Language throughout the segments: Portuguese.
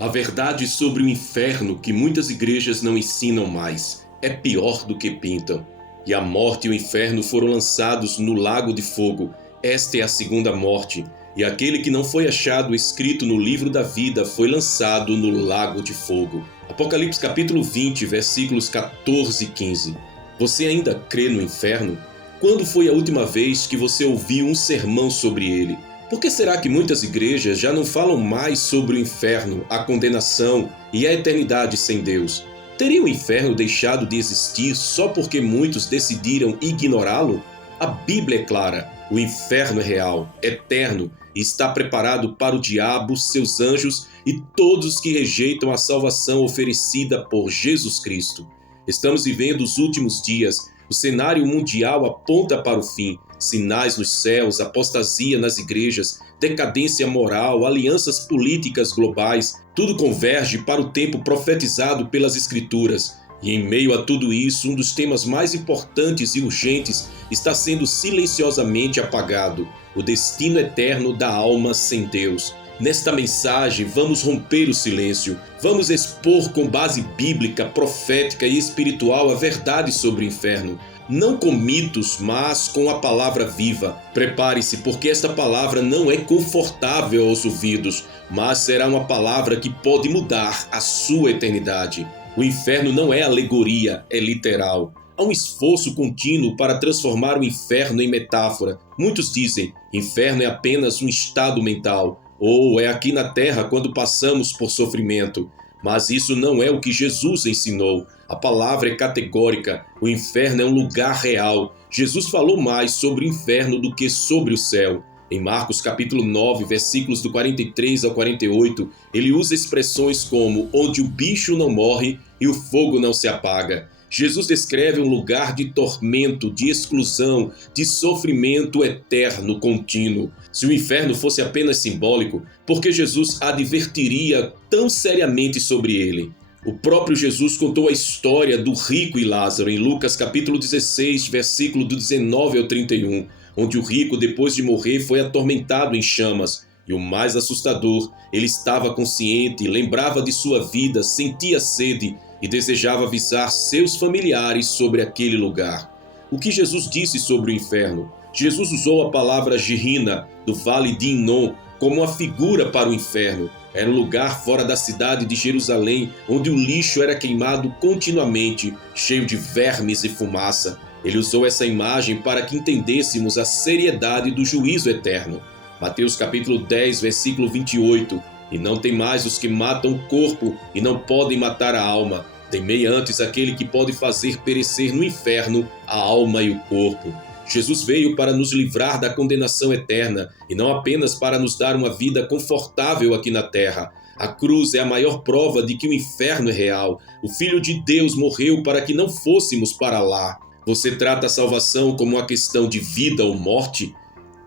A verdade sobre o inferno que muitas igrejas não ensinam mais é pior do que pintam. E a morte e o inferno foram lançados no lago de fogo. Esta é a segunda morte. E aquele que não foi achado escrito no livro da vida foi lançado no lago de fogo. Apocalipse capítulo 20, versículos 14 e 15. Você ainda crê no inferno? Quando foi a última vez que você ouviu um sermão sobre ele? Por que será que muitas igrejas já não falam mais sobre o inferno, a condenação e a eternidade sem Deus? Teria o inferno deixado de existir só porque muitos decidiram ignorá-lo? A Bíblia é clara: o inferno é real, eterno e está preparado para o diabo, seus anjos e todos que rejeitam a salvação oferecida por Jesus Cristo. Estamos vivendo os últimos dias. O cenário mundial aponta para o fim. Sinais nos céus, apostasia nas igrejas, decadência moral, alianças políticas globais, tudo converge para o tempo profetizado pelas Escrituras. E em meio a tudo isso, um dos temas mais importantes e urgentes está sendo silenciosamente apagado: o destino eterno da alma sem Deus. Nesta mensagem, vamos romper o silêncio. Vamos expor com base bíblica, profética e espiritual a verdade sobre o inferno. Não com mitos, mas com a palavra viva. Prepare-se, porque esta palavra não é confortável aos ouvidos, mas será uma palavra que pode mudar a sua eternidade. O inferno não é alegoria, é literal. Há um esforço contínuo para transformar o inferno em metáfora. Muitos dizem: inferno é apenas um estado mental, ou é aqui na terra quando passamos por sofrimento. Mas isso não é o que Jesus ensinou. A palavra é categórica. O inferno é um lugar real. Jesus falou mais sobre o inferno do que sobre o céu. Em Marcos capítulo 9, versículos do 43 ao 48, ele usa expressões como onde o bicho não morre e o fogo não se apaga. Jesus descreve um lugar de tormento, de exclusão, de sofrimento eterno, contínuo. Se o inferno fosse apenas simbólico, por que Jesus advertiria tão seriamente sobre ele? O próprio Jesus contou a história do rico e Lázaro em Lucas capítulo 16, versículo do 19 ao 31, onde o rico, depois de morrer, foi atormentado em chamas. E o mais assustador, ele estava consciente, lembrava de sua vida, sentia sede e desejava avisar seus familiares sobre aquele lugar. O que Jesus disse sobre o inferno? Jesus usou a palavra Gehinna, do vale de Hinnom, como uma figura para o inferno. Era um lugar fora da cidade de Jerusalém, onde o lixo era queimado continuamente, cheio de vermes e fumaça. Ele usou essa imagem para que entendêssemos a seriedade do juízo eterno. Mateus capítulo 10, versículo 28. E não tem mais os que matam o corpo e não podem matar a alma. Temei antes aquele que pode fazer perecer no inferno a alma e o corpo. Jesus veio para nos livrar da condenação eterna e não apenas para nos dar uma vida confortável aqui na terra. A cruz é a maior prova de que o inferno é real. O Filho de Deus morreu para que não fôssemos para lá. Você trata a salvação como uma questão de vida ou morte?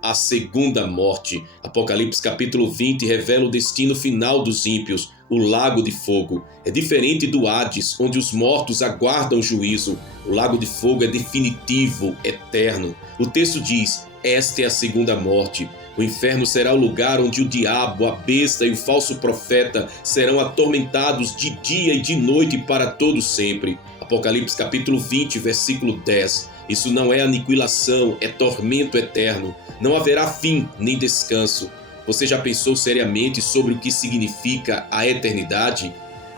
A segunda morte. Apocalipse capítulo 20 revela o destino final dos ímpios, o lago de fogo. É diferente do Hades, onde os mortos aguardam juízo. O lago de fogo é definitivo, eterno. O texto diz: esta é a segunda morte. O inferno será o lugar onde o diabo, a besta e o falso profeta serão atormentados de dia e de noite para todo sempre. Apocalipse capítulo 20, versículo 10. Isso não é aniquilação, é tormento eterno. Não haverá fim nem descanso. Você já pensou seriamente sobre o que significa a eternidade?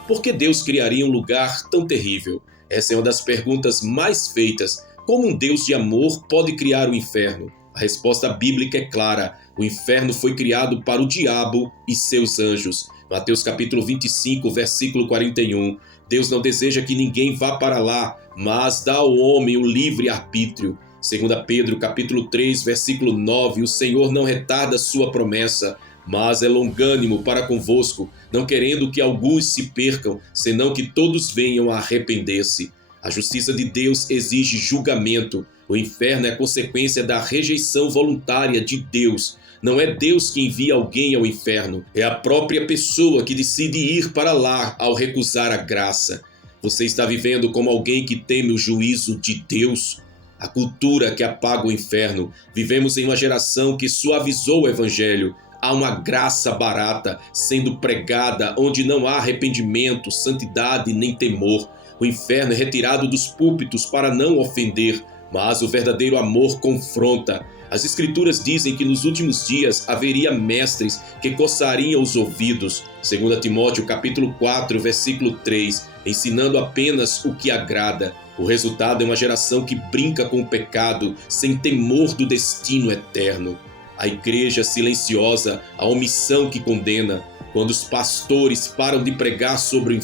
Por que Deus criaria um lugar tão terrível? Essa é uma das perguntas mais feitas. Como um Deus de amor pode criar o inferno? A resposta bíblica é clara: o inferno foi criado para o diabo e seus anjos. Mateus capítulo 25, versículo 41. Deus não deseja que ninguém vá para lá, mas dá ao homem o livre arbítrio. 2 Pedro capítulo 3, versículo 9, o Senhor não retarda sua promessa, mas é longânimo para convosco, não querendo que alguns se percam, senão que todos venham a arrepender-se. A justiça de Deus exige julgamento. O inferno é a consequência da rejeição voluntária de Deus. Não é Deus que envia alguém ao inferno, é a própria pessoa que decide ir para lá ao recusar a graça. Você está vivendo como alguém que teme o juízo de Deus? A cultura que apaga o inferno. Vivemos em uma geração que suavizou o evangelho. Há uma graça barata sendo pregada onde não há arrependimento, santidade nem temor. O inferno é retirado dos púlpitos para não ofender, mas o verdadeiro amor confronta. As Escrituras dizem que nos últimos dias haveria mestres que coçariam os ouvidos, 2 Timóteo capítulo 4, versículo 3, ensinando apenas o que agrada. O resultado é uma geração que brinca com o pecado, sem temor do destino eterno. A igreja silenciosa, a omissão que condena. Quando os pastores param de pregar sobre o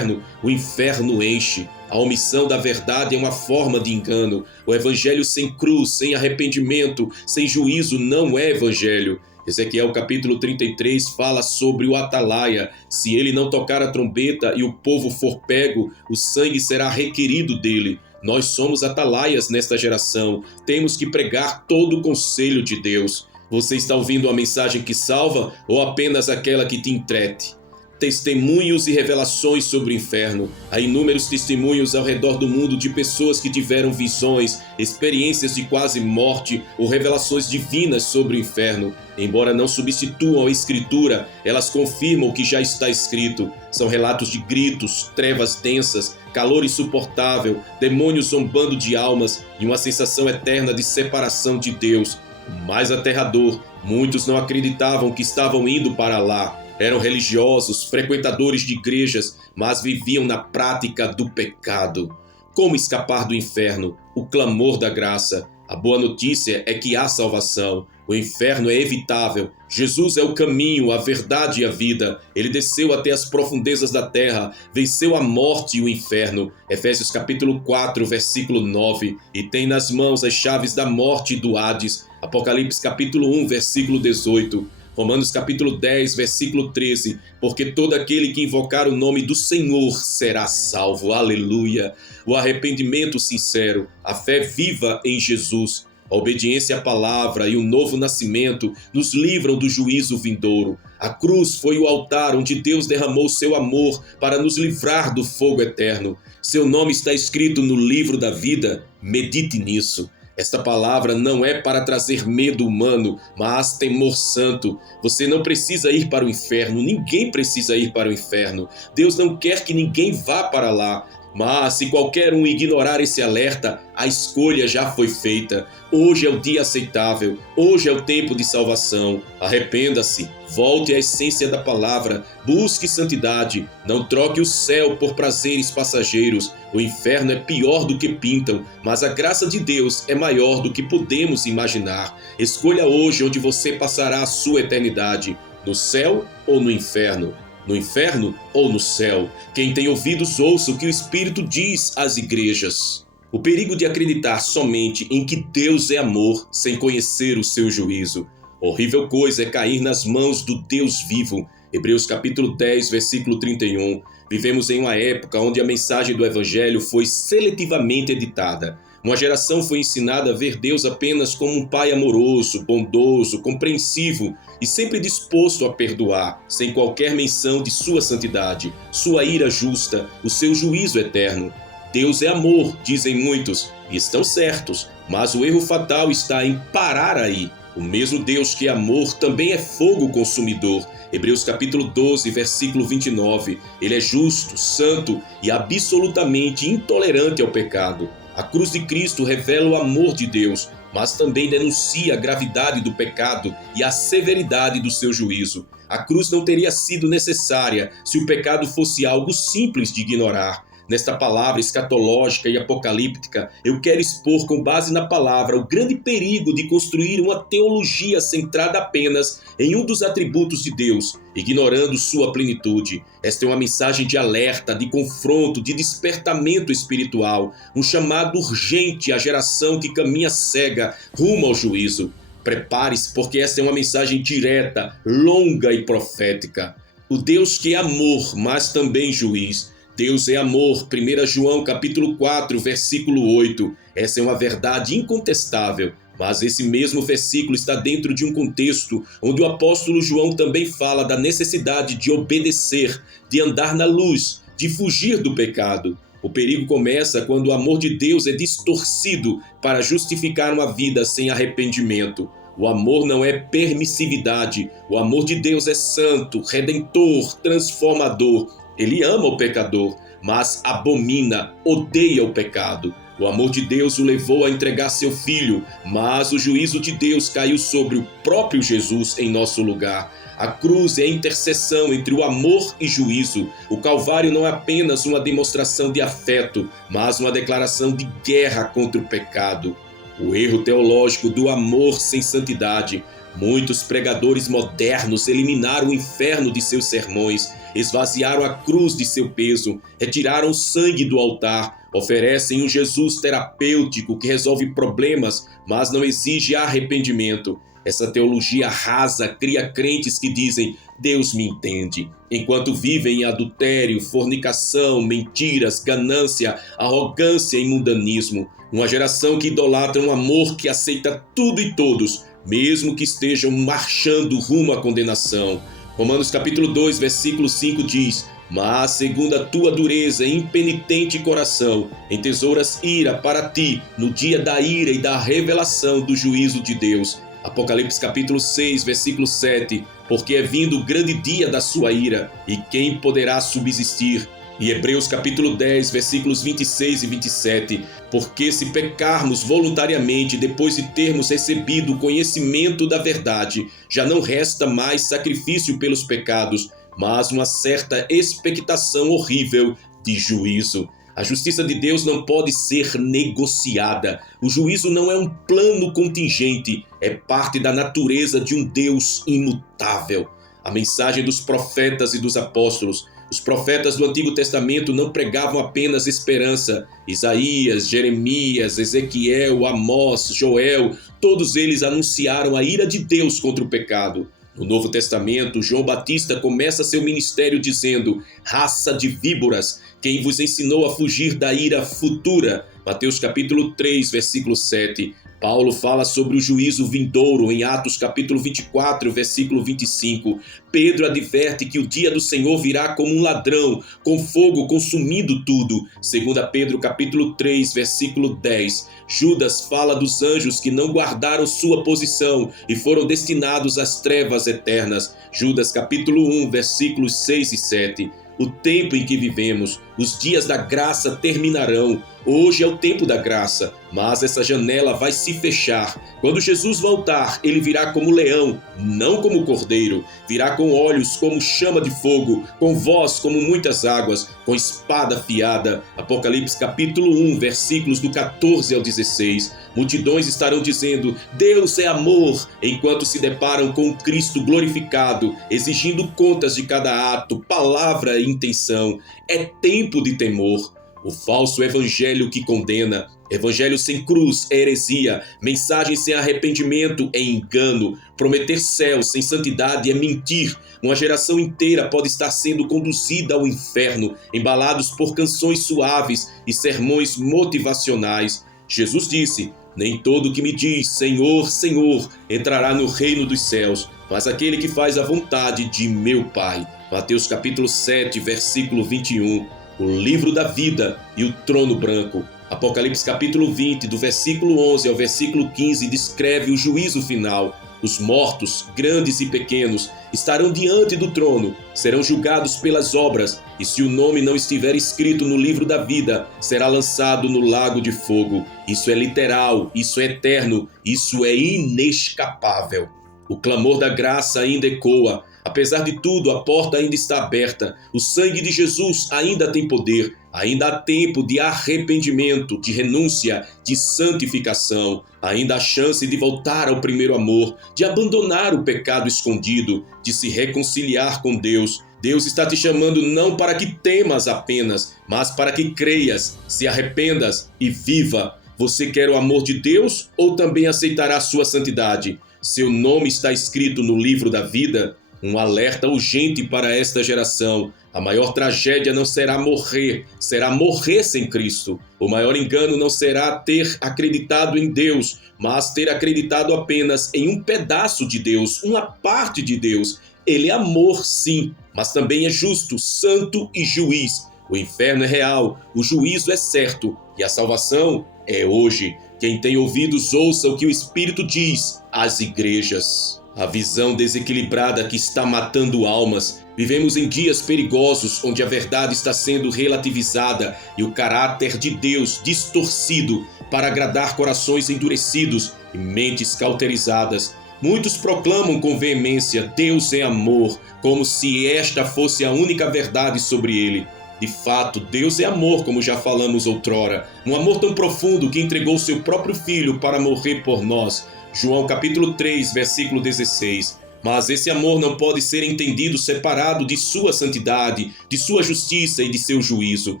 inferno enche. A omissão da verdade é uma forma de engano. O evangelho sem cruz, sem arrependimento, sem juízo não é evangelho. Ezequiel capítulo 33 fala sobre o atalaia. Se ele não tocar a trombeta e o povo for pego, o sangue será requerido dele. Nós somos atalaias nesta geração. Temos que pregar todo o conselho de Deus. Você está ouvindo a mensagem que salva ou apenas aquela que te entrete? Testemunhos e revelações sobre o inferno. Há inúmeros testemunhos ao redor do mundo de pessoas que tiveram visões, experiências de quase morte ou revelações divinas sobre o inferno. Embora não substituam a Escritura, elas confirmam o que já está escrito. São relatos de gritos, trevas densas, calor insuportável, demônios zombando de almas e uma sensação eterna de separação de Deus. O mais aterrador, muitos não acreditavam que estavam indo para lá. Eram religiosos, frequentadores de igrejas, mas viviam na prática do pecado. Como escapar do inferno? O clamor da graça. A boa notícia é que há salvação. O inferno é evitável. Jesus é o caminho, a verdade e a vida. Ele desceu até as profundezas da terra, venceu a morte e o inferno. Efésios capítulo 4, versículo 9. E tem nas mãos as chaves da morte e do Hades. Apocalipse capítulo 1, versículo 18. Romanos capítulo 10, versículo 13. Porque todo aquele que invocar o nome do Senhor será salvo. Aleluia! O arrependimento sincero, a fé viva em Jesus, a obediência à palavra e o novo nascimento nos livram do juízo vindouro. A cruz foi o altar onde Deus derramou seu amor para nos livrar do fogo eterno. Seu nome está escrito no livro da vida. Medite nisso. Esta palavra não é para trazer medo humano, mas temor santo. Você não precisa ir para o inferno, ninguém precisa ir para o inferno. Deus não quer que ninguém vá para lá. Mas se qualquer um ignorar esse alerta, a escolha já foi feita. Hoje é o dia aceitável, hoje é o tempo de salvação. Arrependa-se, volte à essência da palavra, busque santidade, não troque o céu por prazeres passageiros. O inferno é pior do que pintam, mas a graça de Deus é maior do que podemos imaginar. Escolha hoje onde você passará a sua eternidade, no céu ou no inferno. No inferno ou no céu? Quem tem ouvidos ouça o que o Espírito diz às igrejas. O perigo de acreditar somente em que Deus é amor sem conhecer o seu juízo. Horrível coisa é cair nas mãos do Deus vivo. Hebreus capítulo 10, versículo 31. Vivemos em uma época onde a mensagem do Evangelho foi seletivamente editada. Uma geração foi ensinada a ver Deus apenas como um pai amoroso, bondoso, compreensivo e sempre disposto a perdoar, sem qualquer menção de sua santidade, sua ira justa, o seu juízo eterno. Deus é amor, dizem muitos, e estão certos, mas o erro fatal está em parar aí. O mesmo Deus que é amor também é fogo consumidor. Hebreus capítulo 12, versículo 29. Ele é justo, santo e absolutamente intolerante ao pecado. A cruz de Cristo revela o amor de Deus, mas também denuncia a gravidade do pecado e a severidade do seu juízo. A cruz não teria sido necessária se o pecado fosse algo simples de ignorar. Nesta palavra escatológica e apocalíptica, eu quero expor com base na palavra o grande perigo de construir uma teologia centrada apenas em um dos atributos de Deus, ignorando sua plenitude. Esta é uma mensagem de alerta, de confronto, de despertamento espiritual, um chamado urgente à geração que caminha cega rumo ao juízo. Prepare-se, porque esta é uma mensagem direta, longa e profética. O Deus que é amor, mas também juiz. Deus é amor, 1 João capítulo 4, versículo 8. Essa é uma verdade incontestável, mas esse mesmo versículo está dentro de um contexto onde o apóstolo João também fala da necessidade de obedecer, de andar na luz, de fugir do pecado. O perigo começa quando o amor de Deus é distorcido para justificar uma vida sem arrependimento. O amor não é permissividade. O amor de Deus é santo, redentor, transformador. Ele ama o pecador, mas abomina, odeia o pecado. O amor de Deus o levou a entregar seu filho, mas o juízo de Deus caiu sobre o próprio Jesus em nosso lugar. A cruz é a interseção entre o amor e juízo. O Calvário não é apenas uma demonstração de afeto, mas uma declaração de guerra contra o pecado. O erro teológico do amor sem santidade. Muitos pregadores modernos eliminaram o inferno de seus sermões, esvaziaram a cruz de seu peso, retiraram o sangue do altar, oferecem um Jesus terapêutico que resolve problemas, mas não exige arrependimento. Essa teologia rasa cria crentes que dizem: Deus me entende, enquanto vivem em adultério, fornicação, mentiras, ganância, arrogância e mundanismo. Uma geração que idolatra um amor que aceita tudo e todos, mesmo que estejam marchando rumo à condenação. Romanos capítulo 2, versículo 5 diz: Mas segundo a tua dureza e impenitente coração, entesouras ira para ti no dia da ira e da revelação do juízo de Deus. Apocalipse capítulo 6, versículo 7, porque é vindo o grande dia da sua ira, e quem poderá subsistir? E Hebreus capítulo 10, versículos 26 e 27, porque se pecarmos voluntariamente depois de termos recebido o conhecimento da verdade, já não resta mais sacrifício pelos pecados, mas uma certa expectação horrível de juízo. A justiça de Deus não pode ser negociada. O juízo não é um plano contingente, é parte da natureza de um Deus imutável. A mensagem dos profetas e dos apóstolos. Os profetas do Antigo Testamento não pregavam apenas esperança. Isaías, Jeremias, Ezequiel, Amós, Joel, todos eles anunciaram a ira de Deus contra o pecado. No Novo Testamento, João Batista começa seu ministério dizendo: raça de víboras, quem vos ensinou a fugir da ira futura? Mateus capítulo 3, versículo 7. Paulo fala sobre o juízo vindouro em Atos capítulo 24, versículo 25. Pedro adverte que o dia do Senhor virá como um ladrão, com fogo consumindo tudo. 2 Pedro capítulo 3, versículo 10. Judas fala dos anjos que não guardaram sua posição e foram destinados às trevas eternas. Judas capítulo 1, versículos 6 e 7. O tempo em que vivemos, os dias da graça terminarão. Hoje é o tempo da graça, mas essa janela vai se fechar. Quando Jesus voltar, ele virá como leão, não como cordeiro. Virá com olhos como chama de fogo, com voz como muitas águas, com espada afiada. Apocalipse capítulo 1, versículos do 14 ao 16. Multidões estarão dizendo: Deus é amor, enquanto se deparam com o Cristo glorificado, exigindo contas de cada ato, palavra e intenção. É tempo de temor. O falso evangelho que condena, evangelho sem cruz é heresia, mensagem sem arrependimento é engano, prometer céu sem santidade é mentir. Uma geração inteira pode estar sendo conduzida ao inferno, embalados por canções suaves e sermões motivacionais. Jesus disse: nem todo que me diz Senhor, Senhor entrará no reino dos céus, mas aquele que faz a vontade de meu Pai. Mateus capítulo 7, versículo 21. O livro da vida e o trono branco. Apocalipse capítulo 20, do versículo 11 ao versículo 15, descreve o juízo final. Os mortos, grandes e pequenos, estarão diante do trono, serão julgados pelas obras, e se o nome não estiver escrito no livro da vida, será lançado no lago de fogo. Isso é literal, isso é eterno, isso é inescapável. O clamor da graça ainda ecoa. Apesar de tudo, a porta ainda está aberta. O sangue de Jesus ainda tem poder. Ainda há tempo de arrependimento, de renúncia, de santificação. Ainda há chance de voltar ao primeiro amor, de abandonar o pecado escondido, de se reconciliar com Deus. Deus está te chamando não para que temas apenas, mas para que creias, se arrependas e viva. Você quer o amor de Deus ou também aceitará sua santidade? Seu nome está escrito no livro da vida? Um alerta urgente para esta geração. A maior tragédia não será morrer, será morrer sem Cristo. O maior engano não será ter acreditado em Deus, mas ter acreditado apenas em um pedaço de Deus, uma parte de Deus. Ele é amor, sim, mas também é justo, santo e juiz. O inferno é real, o juízo é certo. e a salvação é hoje. Quem tem ouvidos, ouça o que o Espírito diz às igrejas. A visão desequilibrada que está matando almas. Vivemos em dias perigosos onde a verdade está sendo relativizada e o caráter de Deus distorcido para agradar corações endurecidos e mentes cauterizadas. Muitos proclamam com veemência: Deus é amor, como se esta fosse a única verdade sobre ele. De fato, Deus é amor, como já falamos outrora. Um amor tão profundo que entregou seu próprio Filho para morrer por nós. João capítulo 3, versículo 16. Mas esse amor não pode ser entendido separado de sua santidade, de sua justiça e de seu juízo.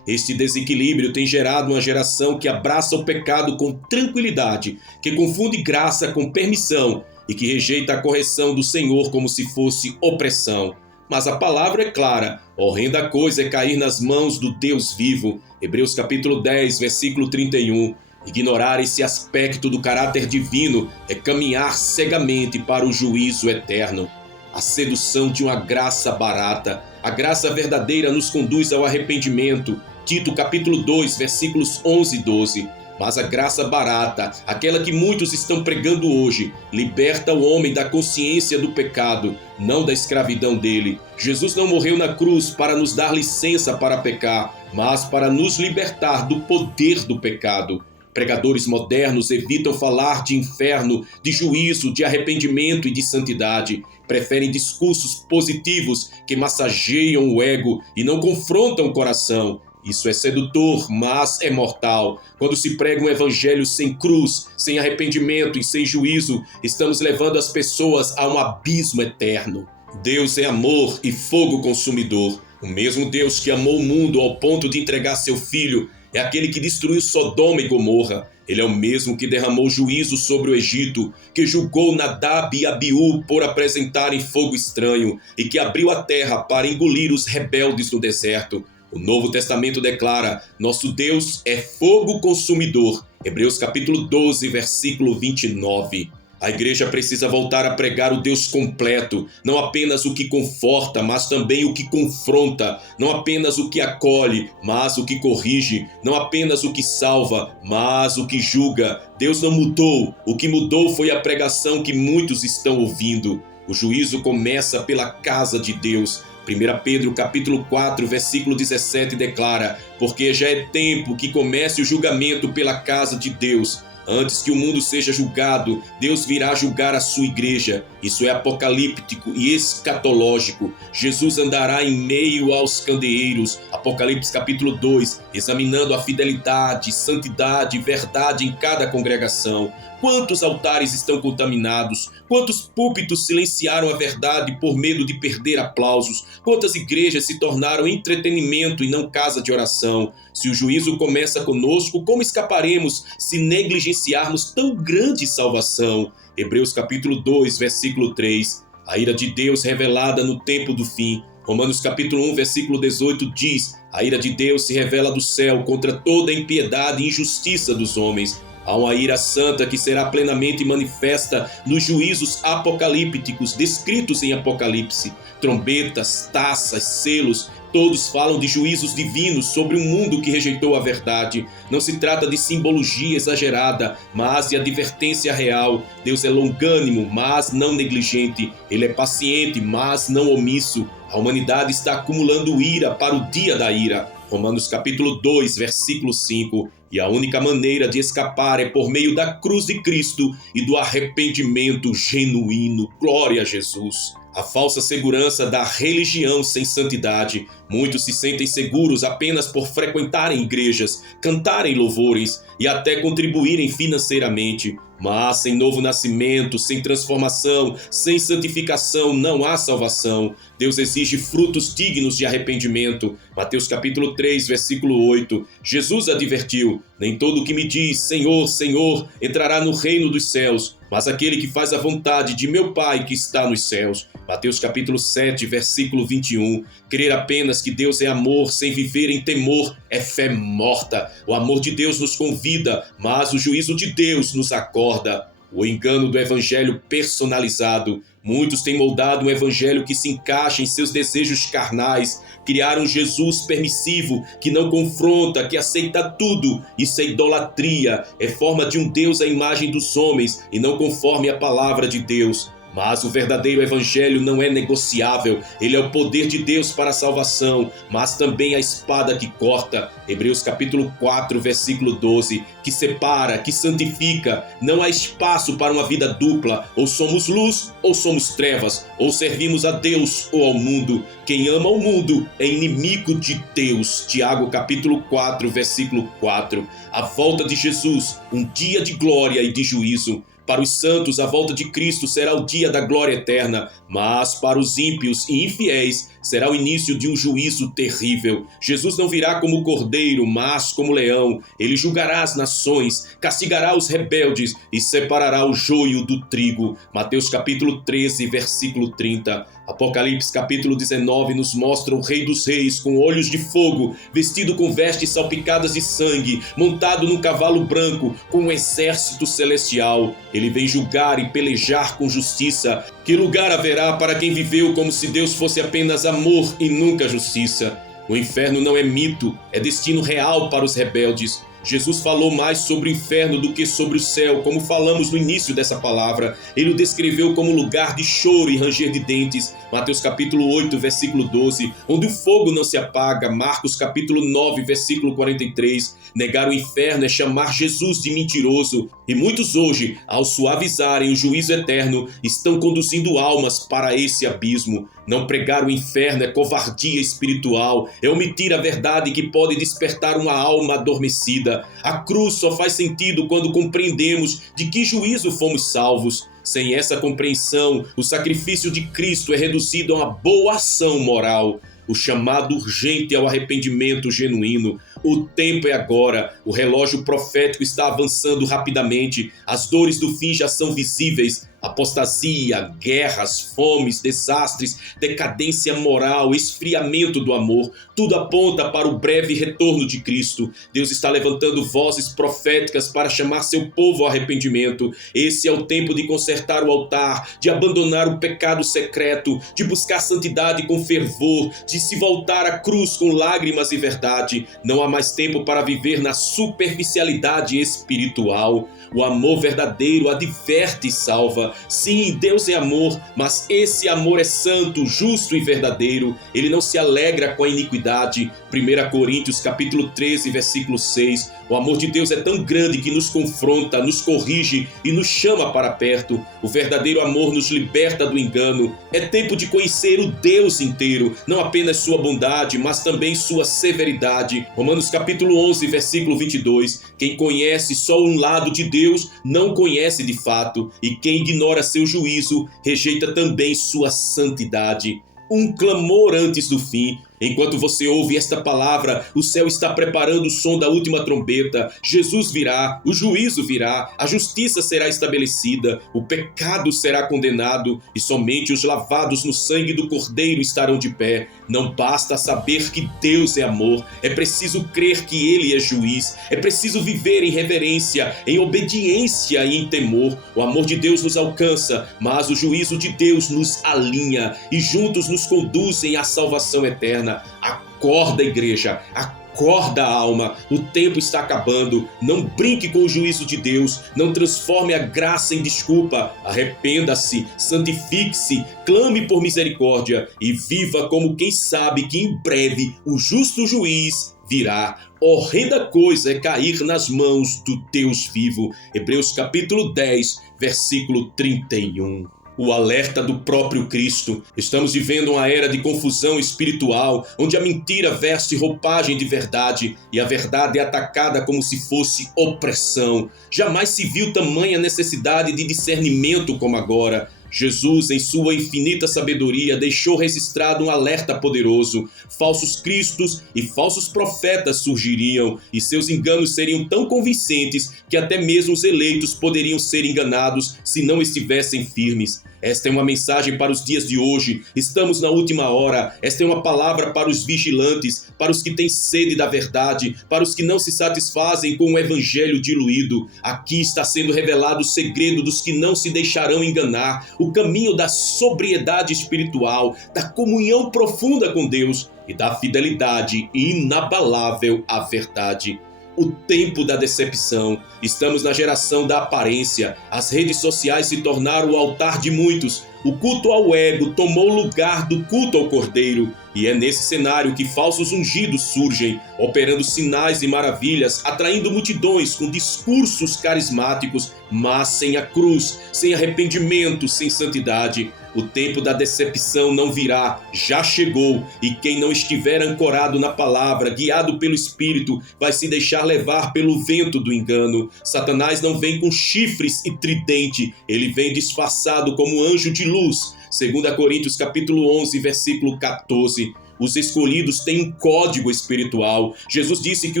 Este desequilíbrio tem gerado uma geração que abraça o pecado com tranquilidade, que confunde graça com permissão e que rejeita a correção do Senhor como se fosse opressão. Mas a palavra é clara: horrenda coisa é cair nas mãos do Deus vivo. Hebreus capítulo 10, versículo 31. Ignorar esse aspecto do caráter divino é caminhar cegamente para o juízo eterno. A sedução de uma graça barata. A graça verdadeira nos conduz ao arrependimento. Tito capítulo 2, versículos 11 e 12. Mas a graça barata, aquela que muitos estão pregando hoje, liberta o homem da consciência do pecado, não da escravidão dele. Jesus não morreu na cruz para nos dar licença para pecar, mas para nos libertar do poder do pecado. Pregadores modernos evitam falar de inferno, de juízo, de arrependimento e de santidade. Preferem discursos positivos que massageiam o ego e não confrontam o coração. Isso é sedutor, mas é mortal. Quando se prega um evangelho sem cruz, sem arrependimento e sem juízo, estamos levando as pessoas a um abismo eterno. Deus é amor e fogo consumidor. O mesmo Deus que amou o mundo ao ponto de entregar seu Filho é aquele que destruiu Sodoma e Gomorra. Ele é o mesmo que derramou juízo sobre o Egito, que julgou Nadab e Abiú por apresentarem fogo estranho e que abriu a terra para engolir os rebeldes no deserto. O Novo Testamento declara: nosso Deus é fogo consumidor. Hebreus capítulo 12, versículo 29. A igreja precisa voltar a pregar o Deus completo, não apenas o que conforta, mas também o que confronta, não apenas o que acolhe, mas o que corrige, não apenas o que salva, mas o que julga. Deus não mudou, o que mudou foi a pregação que muitos estão ouvindo. O juízo começa pela casa de Deus. 1 Pedro capítulo 4, versículo 17 declara: porque já é tempo que comece o julgamento pela casa de Deus. Antes que o mundo seja julgado, Deus virá julgar a sua igreja. Isso é apocalíptico e escatológico. Jesus andará em meio aos candeeiros. Apocalipse capítulo 2, examinando a fidelidade, santidade e verdade em cada congregação. Quantos altares estão contaminados? Quantos púlpitos silenciaram a verdade por medo de perder aplausos? Quantas igrejas se tornaram entretenimento e não casa de oração? Se o juízo começa conosco, como escaparemos se negligenciarmos tão grande salvação? Hebreus capítulo 2, versículo 3. A ira de Deus revelada no tempo do fim. Romanos capítulo 1, versículo 18 diz: a ira de Deus se revela do céu contra toda a impiedade e injustiça dos homens. Há uma ira santa que será plenamente manifesta nos juízos apocalípticos descritos em Apocalipse. Trombetas, taças, selos, todos falam de juízos divinos sobre um mundo que rejeitou a verdade. Não se trata de simbologia exagerada, mas de advertência real. Deus é longânimo, mas não negligente. Ele é paciente, mas não omisso. A humanidade está acumulando ira para o dia da ira. Romanos capítulo 2, versículo 5. E a única maneira de escapar é por meio da cruz de Cristo e do arrependimento genuíno. Glória a Jesus. A falsa segurança da religião sem santidade. Muitos se sentem seguros apenas por frequentarem igrejas, cantarem louvores e até contribuírem financeiramente. Mas sem novo nascimento, sem transformação, sem santificação, não há salvação. Deus exige frutos dignos de arrependimento. Mateus capítulo 3, versículo 8. Jesus advertiu: nem todo o que me diz Senhor, Senhor, entrará no reino dos céus, mas aquele que faz a vontade de meu Pai que está nos céus. Mateus capítulo 7, versículo 21. Crer apenas que Deus é amor sem viver em temor é fé morta. O amor de Deus nos convida, mas o juízo de Deus nos acorda. O engano do evangelho personalizado. Muitos têm moldado um evangelho que se encaixa em seus desejos carnais, criaram um Jesus permissivo, que não confronta, que aceita tudo. Isso é idolatria, é forma de um Deus à imagem dos homens e não conforme a palavra de Deus. Mas o verdadeiro evangelho não é negociável. Ele é o poder de Deus para a salvação, mas também a espada que corta. Hebreus capítulo 4, versículo 12, que separa, que santifica. Não há espaço para uma vida dupla. Ou somos luz ou somos trevas. Ou servimos a Deus ou ao mundo. Quem ama o mundo é inimigo de Deus. Tiago capítulo 4, versículo 4. A volta de Jesus, um dia de glória e de juízo. Para os santos, a volta de Cristo será o dia da glória eterna, mas para os ímpios e infiéis será o início de um juízo terrível. Jesus não virá como cordeiro, mas como leão. Ele julgará as nações, castigará os rebeldes e separará o joio do trigo. Mateus capítulo 13, versículo 30. Apocalipse capítulo 19 nos mostra o Rei dos Reis com olhos de fogo, vestido com vestes salpicadas de sangue, montado num cavalo branco, com um exército celestial. Ele vem julgar e pelejar com justiça. Que lugar haverá para quem viveu como se Deus fosse apenas amor e nunca justiça? O inferno não é mito, é destino real para os rebeldes. Jesus falou mais sobre o inferno do que sobre o céu, como falamos no início dessa palavra. Ele o descreveu como lugar de choro e ranger de dentes. Mateus capítulo 8, versículo 12, onde o fogo não se apaga. Marcos capítulo 9, versículo 43. Negar o inferno é chamar Jesus de mentiroso. E muitos hoje, ao suavizarem o juízo eterno, estão conduzindo almas para esse abismo. Não pregar o inferno é covardia espiritual, é omitir a verdade que pode despertar uma alma adormecida. A cruz só faz sentido quando compreendemos de que juízo fomos salvos. Sem essa compreensão, o sacrifício de Cristo é reduzido a uma boa ação moral. O chamado urgente ao arrependimento genuíno. O tempo é agora, o relógio profético está avançando rapidamente, as dores do fim já são visíveis. Apostasia, guerras, fomes, desastres, decadência moral, esfriamento do amor, tudo aponta para o breve retorno de Cristo. Deus está levantando vozes proféticas para chamar seu povo ao arrependimento. Esse é o tempo de consertar o altar, de abandonar o pecado secreto, de buscar santidade com fervor, de se voltar à cruz com lágrimas e verdade. Não há mais tempo para viver na superficialidade espiritual. O amor verdadeiro adverte e salva. Sim, Deus é amor, mas esse amor é santo, justo e verdadeiro. Ele não se alegra com a iniquidade. 1 Coríntios capítulo 13, versículo 6. O amor de Deus é tão grande que nos confronta, nos corrige e nos chama para perto. O verdadeiro amor nos liberta do engano. É tempo de conhecer o Deus inteiro, não apenas sua bondade, mas também sua severidade. Romanos capítulo 11, versículo 22. Quem conhece só um lado de Deus não conhece de fato, e quem ignora seu juízo rejeita também sua santidade. Um clamor antes do fim. Enquanto você ouve esta palavra, o céu está preparando o som da última trombeta. Jesus virá, o juízo virá, a justiça será estabelecida, o pecado será condenado e somente os lavados no sangue do Cordeiro estarão de pé. Não basta saber que Deus é amor, é preciso crer que Ele é juiz, é preciso viver em reverência, em obediência e em temor. O amor de Deus nos alcança, mas o juízo de Deus nos alinha e juntos nos conduzem à salvação eterna. Acorda, igreja, acorda, alma, o tempo está acabando. Não brinque com o juízo de Deus, não transforme a graça em desculpa. Arrependa-se, santifique-se, clame por misericórdia e viva como quem sabe que em breve o justo juiz virá. Horrenda coisa é cair nas mãos do Deus vivo. Hebreus capítulo 10, versículo 31. O alerta do próprio Cristo. Estamos vivendo uma era de confusão espiritual, onde a mentira veste roupagem de verdade e a verdade é atacada como se fosse opressão. Jamais se viu tamanha necessidade de discernimento como agora. Jesus, em sua infinita sabedoria, deixou registrado um alerta poderoso. Falsos cristos e falsos profetas surgiriam, e seus enganos seriam tão convincentes que até mesmo os eleitos poderiam ser enganados se não estivessem firmes. Esta é uma mensagem para os dias de hoje. Estamos na última hora. Esta é uma palavra para os vigilantes, para os que têm sede da verdade, para os que não se satisfazem com o evangelho diluído. Aqui está sendo revelado o segredo dos que não se deixarão enganar, o caminho da sobriedade espiritual, da comunhão profunda com Deus e da fidelidade inabalável à verdade. O tempo da decepção. Estamos na geração da aparência. As redes sociais se tornaram o altar de muitos. O culto ao ego tomou o lugar do culto ao Cordeiro. E é nesse cenário que falsos ungidos surgem, operando sinais e maravilhas, atraindo multidões com discursos carismáticos, mas sem a cruz, sem arrependimento, sem santidade. O tempo da decepção não virá, já chegou, e quem não estiver ancorado na palavra, guiado pelo Espírito, vai se deixar levar pelo vento do engano. Satanás não vem com chifres e tridente, ele vem disfarçado como anjo de luz. 2 Coríntios capítulo 11, versículo 14. Os escolhidos têm um código espiritual. Jesus disse que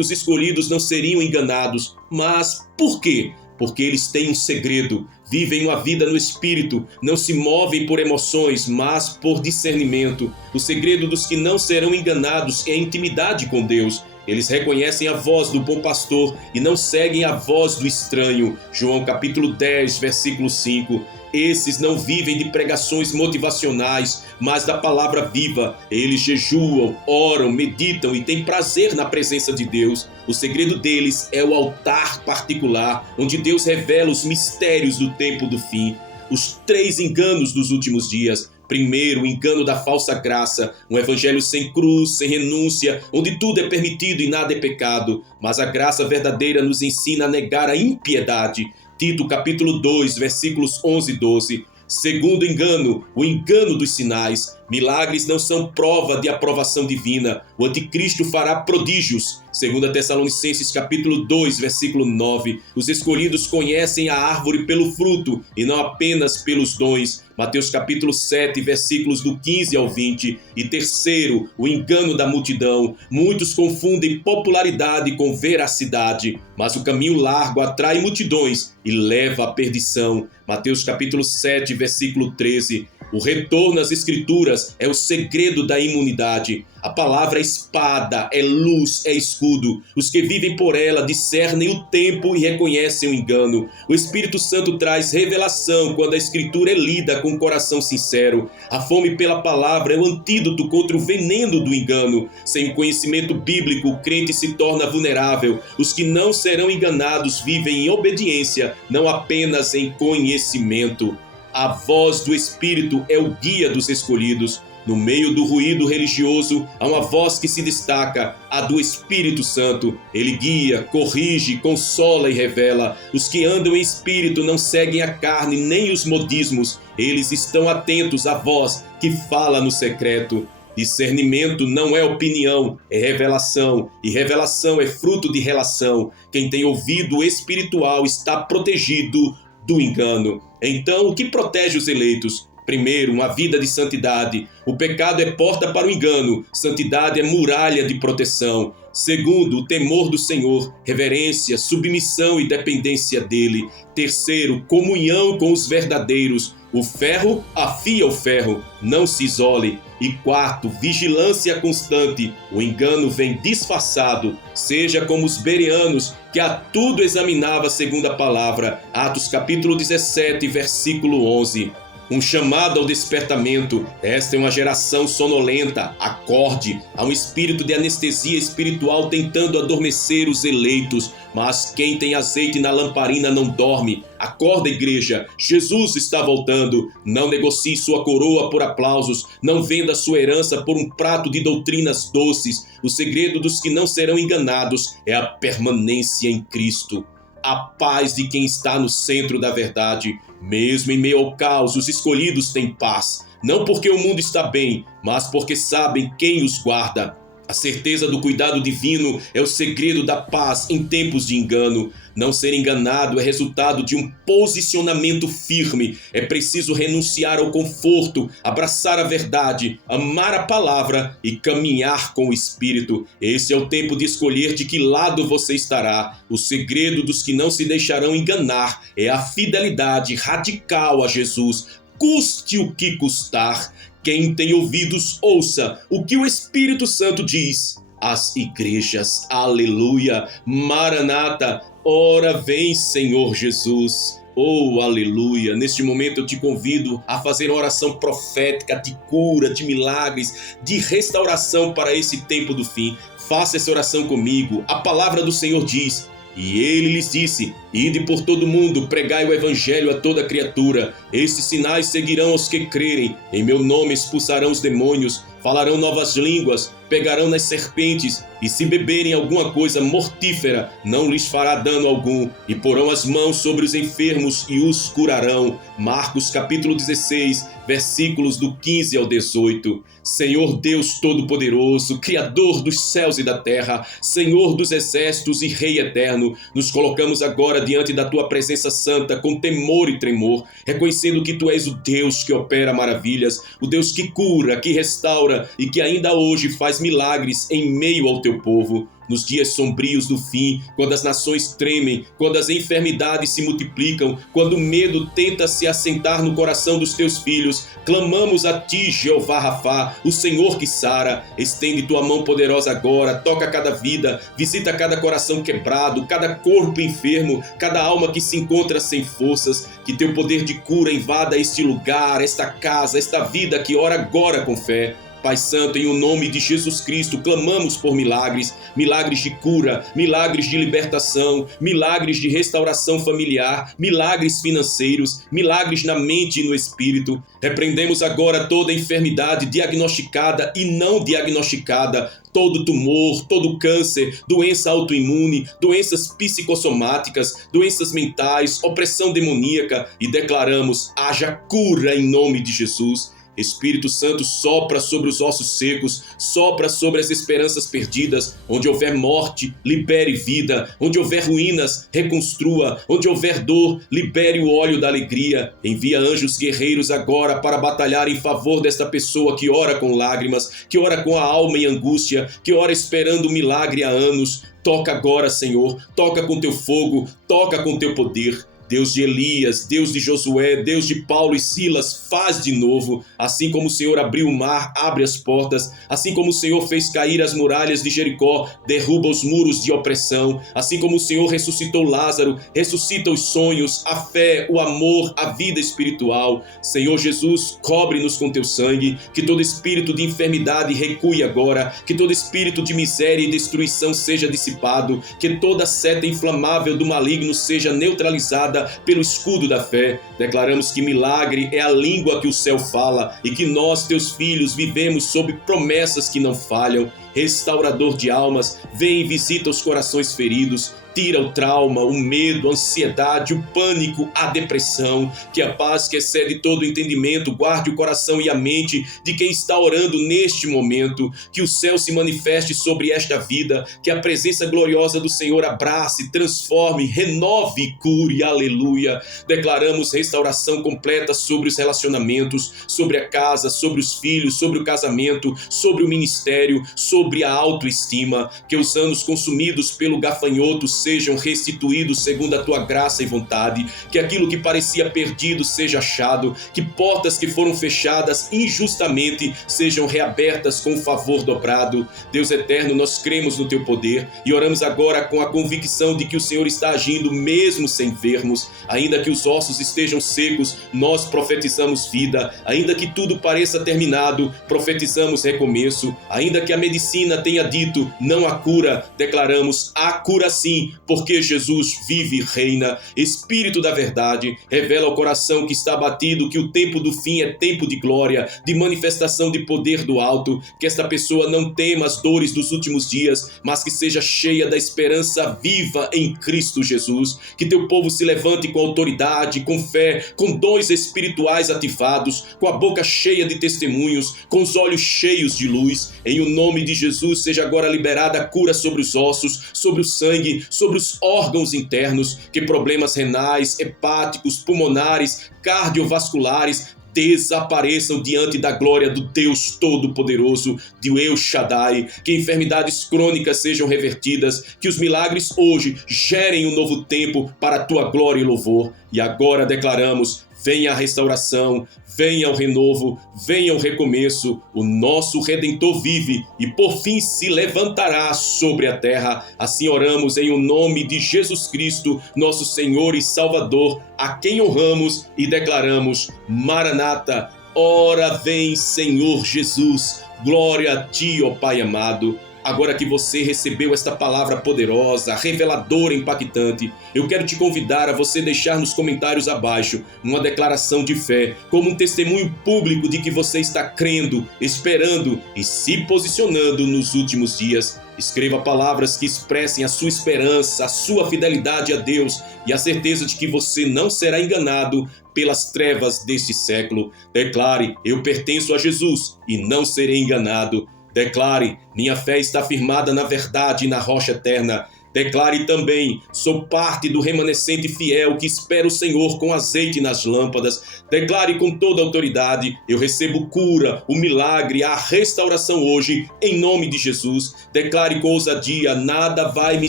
os escolhidos não seriam enganados. Mas por quê? Porque eles têm um segredo, vivem uma vida no Espírito, não se movem por emoções, mas por discernimento. O segredo dos que não serão enganados é a intimidade com Deus. Eles reconhecem a voz do bom pastor e não seguem a voz do estranho. João capítulo 10, versículo 5. Esses não vivem de pregações motivacionais, mas da palavra viva. Eles jejuam, oram, meditam e têm prazer na presença de Deus. O segredo deles é o altar particular, onde Deus revela os mistérios do tempo do fim. Os 3 enganos dos últimos dias. Primeiro, o engano da falsa graça, um evangelho sem cruz, sem renúncia, onde tudo é permitido e nada é pecado. Mas a graça verdadeira nos ensina a negar a impiedade. Tito capítulo 2, versículos 11 e 12. Segundo engano, o engano dos sinais. Milagres não são prova de aprovação divina. O anticristo fará prodígios. 2 Tessalonicenses capítulo 2, versículo 9. Os escolhidos conhecem a árvore pelo fruto e não apenas pelos dons. Mateus capítulo 7, versículos do 15 ao 20. E terceiro, o engano da multidão. Muitos confundem popularidade com veracidade, mas o caminho largo atrai multidões e leva à perdição. Mateus capítulo 7, versículo 13. O retorno às Escrituras é o segredo da imunidade. A palavra é espada, é luz, é escudo. Os que vivem por ela discernem o tempo e reconhecem o engano. O Espírito Santo traz revelação quando a Escritura é lida com coração sincero. A fome pela palavra é o antídoto contra o veneno do engano. Sem o conhecimento bíblico, o crente se torna vulnerável. Os que não serão enganados vivem em obediência, não apenas em conhecimento. A voz do Espírito é o guia dos escolhidos. No meio do ruído religioso, há uma voz que se destaca, a do Espírito Santo. Ele guia, corrige, consola e revela. Os que andam em espírito não seguem a carne nem os modismos. Eles estão atentos à voz que fala no secreto. Discernimento não é opinião, é revelação. E revelação é fruto de relação. Quem tem ouvido espiritual está protegido do engano. Então, o que protege os eleitos? Primeiro, uma vida de santidade. O pecado é porta para o engano. Santidade é muralha de proteção. Segundo, o temor do Senhor, reverência, submissão e dependência dele. Terceiro, comunhão com os verdadeiros. O ferro afia o ferro, não se isole. E quarto, vigilância constante. O engano vem disfarçado. Seja como os bereanos, que a tudo examinava segundo a palavra. Atos capítulo 17, versículo 11. Um chamado ao despertamento. Esta é uma geração sonolenta. Acorde. Há um espírito de anestesia espiritual tentando adormecer os eleitos. Mas quem tem azeite na lamparina não dorme. Acorda, igreja. Jesus está voltando. Não negocie sua coroa por aplausos. Não venda sua herança por um prato de doutrinas doces. O segredo dos que não serão enganados é a permanência em Cristo. A paz de quem está no centro da verdade. Mesmo em meio ao caos, os escolhidos têm paz. Não porque o mundo está bem, mas porque sabem quem os guarda. A certeza do cuidado divino é o segredo da paz em tempos de engano. Não ser enganado é resultado de um posicionamento firme. É preciso renunciar ao conforto, abraçar a verdade, amar a palavra e caminhar com o Espírito. Esse é o tempo de escolher de que lado você estará. O segredo dos que não se deixarão enganar é a fidelidade radical a Jesus. custe o que custar. Quem tem ouvidos, ouça o que o Espírito Santo diz às igrejas. Aleluia, Maranata, ora vem, Senhor Jesus. Oh, aleluia! Neste momento eu te convido a fazer uma oração profética de cura, de milagres, de restauração para esse tempo do fim. Faça essa oração comigo. A palavra do Senhor diz: e ele lhes disse: ide por todo o mundo, pregai o evangelho a toda criatura. Estes sinais seguirão aos que crerem. Em meu nome expulsarão os demônios, falarão novas línguas, pegarão nas serpentes, e se beberem alguma coisa mortífera, não lhes fará dano algum, e porão as mãos sobre os enfermos e os curarão. Marcos capítulo 16, versículos do 15 ao 18. Senhor Deus Todo-Poderoso, Criador dos céus e da terra, Senhor dos exércitos e Rei eterno, nos colocamos agora diante da Tua presença santa com temor e tremor, reconhecendo que Tu és o Deus que opera maravilhas, o Deus que cura, que restaura e que ainda hoje faz milagres em meio ao Teu povo. Nos dias sombrios do fim, quando as nações tremem, quando as enfermidades se multiplicam, quando o medo tenta se assentar no coração dos teus filhos, clamamos a ti, Jeová Rafá, o Senhor que sara. Estende tua mão poderosa agora, toca cada vida, visita cada coração quebrado, cada corpo enfermo, cada alma que se encontra sem forças. Que teu poder de cura invada este lugar, esta casa, esta vida que ora agora com fé. Pai Santo, em o nome de Jesus Cristo, clamamos por milagres, milagres de cura, milagres de libertação, milagres de restauração familiar, milagres financeiros, milagres na mente e no espírito. Repreendemos agora toda enfermidade diagnosticada e não diagnosticada, todo tumor, todo câncer, doença autoimune, doenças psicossomáticas, doenças mentais, opressão demoníaca, e declaramos: haja cura em nome de Jesus. Espírito Santo, sopra sobre os ossos secos, sopra sobre as esperanças perdidas. Onde houver morte, libere vida. Onde houver ruínas, reconstrua. Onde houver dor, libere o óleo da alegria. Envia anjos guerreiros agora para batalhar em favor desta pessoa que ora com lágrimas, que ora com a alma em angústia, que ora esperando um milagre há anos. Toca agora, Senhor, toca com teu fogo, toca com teu poder. Deus de Elias, Deus de Josué, Deus de Paulo e Silas, faz de novo. Assim como o Senhor abriu o mar, abre as portas. Assim como o Senhor fez cair as muralhas de Jericó, derruba os muros de opressão. Assim como o Senhor ressuscitou Lázaro, ressuscita os sonhos, a fé, o amor, a vida espiritual. Senhor Jesus, cobre-nos com teu sangue. Que todo espírito de enfermidade recue agora. Que todo espírito de miséria e destruição seja dissipado. Que toda seta inflamável do maligno seja neutralizada pelo escudo da fé. Declaramos que milagre é a língua que o céu fala e que nós, teus filhos, vivemos sob promessas que não falham. Restaurador de almas, vem e visita os corações feridos. Tira o trauma, o medo, a ansiedade, o pânico, a depressão. Que a paz que excede todo o entendimento guarde o coração e a mente de quem está orando neste momento. Que o céu se manifeste sobre esta vida. Que a presença gloriosa do Senhor abrace, transforme, renove e cure. Aleluia. Declaramos restauração completa sobre os relacionamentos, sobre a casa, sobre os filhos, sobre o casamento, sobre o ministério, sobre a autoestima. Que os anos consumidos pelo gafanhoto sejam restituídos segundo a tua graça e vontade, que aquilo que parecia perdido seja achado, que portas que foram fechadas injustamente sejam reabertas com favor dobrado. Deus eterno, nós cremos no teu poder e oramos agora com a convicção de que o Senhor está agindo mesmo sem vermos. Ainda que os ossos estejam secos, nós profetizamos vida. Ainda que tudo pareça terminado, profetizamos recomeço. Ainda que a medicina tenha dito não há cura, declaramos há cura sim, porque Jesus vive e reina. Espírito da verdade, revela ao coração que está abatido que o tempo do fim é tempo de glória, de manifestação de poder do alto. Que esta pessoa não tema as dores dos últimos dias, mas que seja cheia da esperança viva em Cristo Jesus. Que teu povo se levante com autoridade, com fé, com dons espirituais ativados, com a boca cheia de testemunhos, com os olhos cheios de luz. Em o nome de Jesus seja agora liberada a cura sobre os ossos, sobre o sangue, sobre os órgãos internos. Que problemas renais, hepáticos, pulmonares, cardiovasculares desapareçam diante da glória do Deus Todo-Poderoso, de El Shaddai. Que enfermidades crônicas sejam revertidas, que os milagres hoje gerem um novo tempo para a tua glória e louvor. E agora declaramos venha a restauração, venha o renovo, venha o recomeço. O nosso Redentor vive e por fim se levantará sobre a terra. Assim oramos em o nome de Jesus Cristo, nosso Senhor e Salvador, a quem honramos e declaramos: Maranata, ora vem, Senhor Jesus. Glória a ti, ó Pai amado. Agora que você recebeu esta palavra poderosa, reveladora, impactante, eu quero te convidar a você deixar nos comentários abaixo uma declaração de fé, como um testemunho público de que você está crendo, esperando e se posicionando nos últimos dias. Escreva palavras que expressem a sua esperança, a sua fidelidade a Deus e a certeza de que você não será enganado pelas trevas deste século. Declare: eu pertenço a Jesus e não serei enganado. Declare: minha fé está firmada na verdade e na rocha eterna. Declare também: sou parte do remanescente fiel que espera o Senhor com azeite nas lâmpadas. Declare com toda autoridade: eu recebo cura, o milagre, a restauração hoje, em nome de Jesus. Declare com ousadia: nada vai me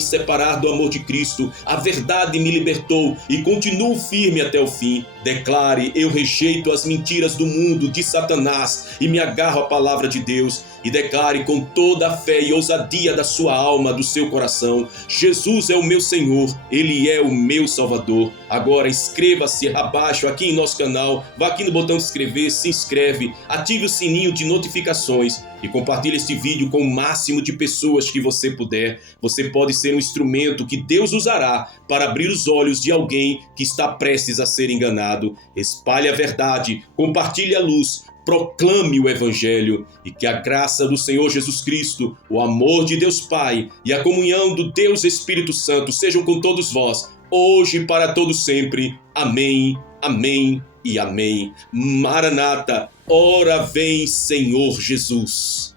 separar do amor de Cristo. A verdade me libertou e continuo firme até o fim. Declare: eu rejeito as mentiras do mundo, de Satanás, e me agarro à palavra de Deus. E declare com toda a fé e ousadia da sua alma, do seu coração: Jesus é o meu Senhor, Ele é o meu Salvador. Agora inscreva-se abaixo aqui em nosso canal, vá aqui no botão de inscrever, se inscreve, ative o sininho de notificações e compartilhe este vídeo com o máximo de pessoas que você puder. Você pode ser um instrumento que Deus usará para abrir os olhos de alguém que está prestes a ser enganado. Espalhe a verdade, compartilhe a luz, proclame o Evangelho, e que a graça do Senhor Jesus Cristo, o amor de Deus Pai e a comunhão do Deus Espírito Santo sejam com todos vós, hoje e para todos sempre. Amém, amém e amém. Maranata, ora vem, Senhor Jesus.